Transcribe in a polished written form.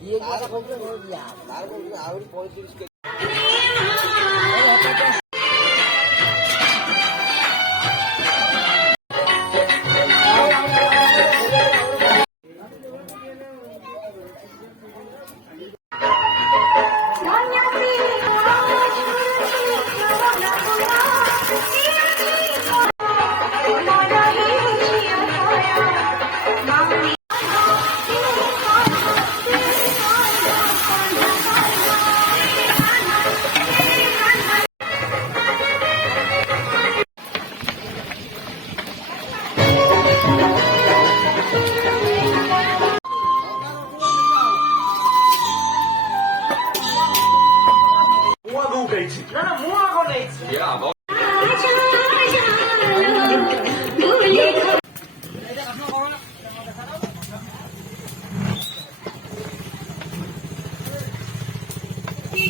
দিয়ে আরো 35 কেজি মুয়া গু খাইছি না না মুয়া গো নেইছি